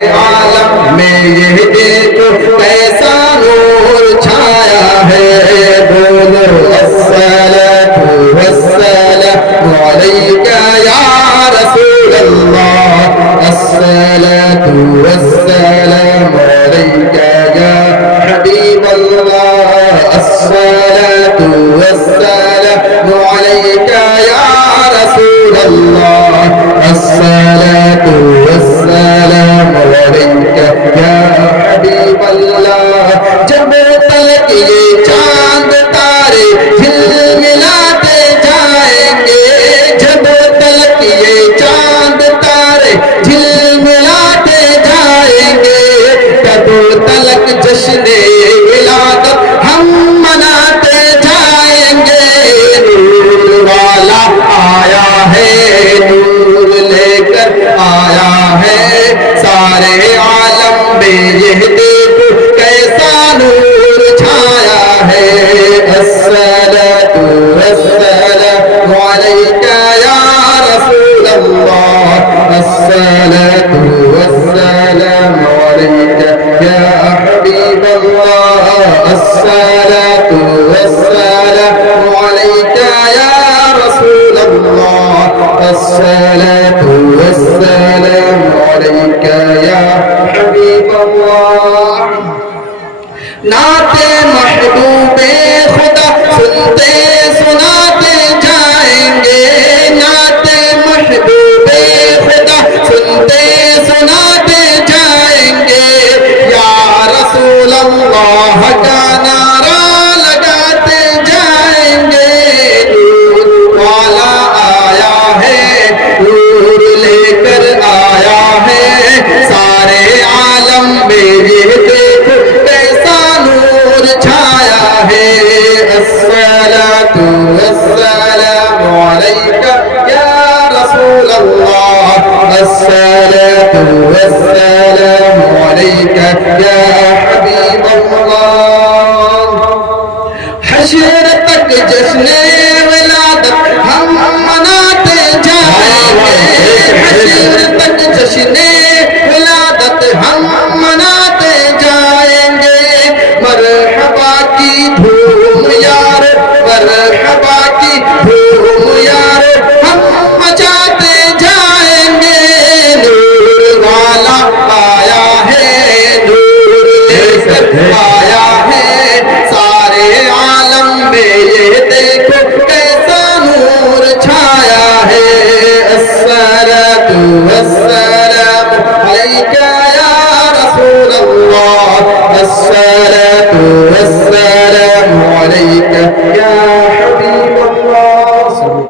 आलम में ये देखो कैसा नूर छाया है। बोलो अस्सलातु वस्सलामु अलैका या रसूल अल्लाह, अस्सलातु वस्सलामु अलैका या हबीब अल्लाह, अस्सलातु वस्सलामु अलैका या रसूल अल्लाह, अस्सलातु वस्सलामु अलैका या हबीब अल्लाह। जब तलक ये चांद तारे झिलमिलाते जाएंगे, जब तलक ये चांद तारे झिलमिलाते जाएंगे, तब तलक जश्ने विलादत हम मनाते जाएंगे। नूर वाला आया है, नूर लेकर आया है, सारे आलम में ये देखो कैसा नूर छाया है। अस्सलातु वस्सलामु अलैका या रसूल अल्लाह, अस्सलातु वस्सलामु अलैका या हबीब अल्लाह, अस्सलातु वस्सलामु अलैका या रसूल अल्लाह, अस्सलातु वस्सलामु अलैका या हबीब अल्लाह। नाते महबूबे खुदा सुनते सुनाते जाएंगे, नाते महबूबे खुदा सुनते सुनाते जाएंगे, या रसूल अल्लाह का नारा लगाते जाएंगे। नूर वाला आया है, नूर लेकर आया है, सारे आलम में ये देखो कैसा नूर छाया है। अस्सलातु वस्सलामु अलैका या रसूल अल्लाह, अस्सलातु वस्सलामु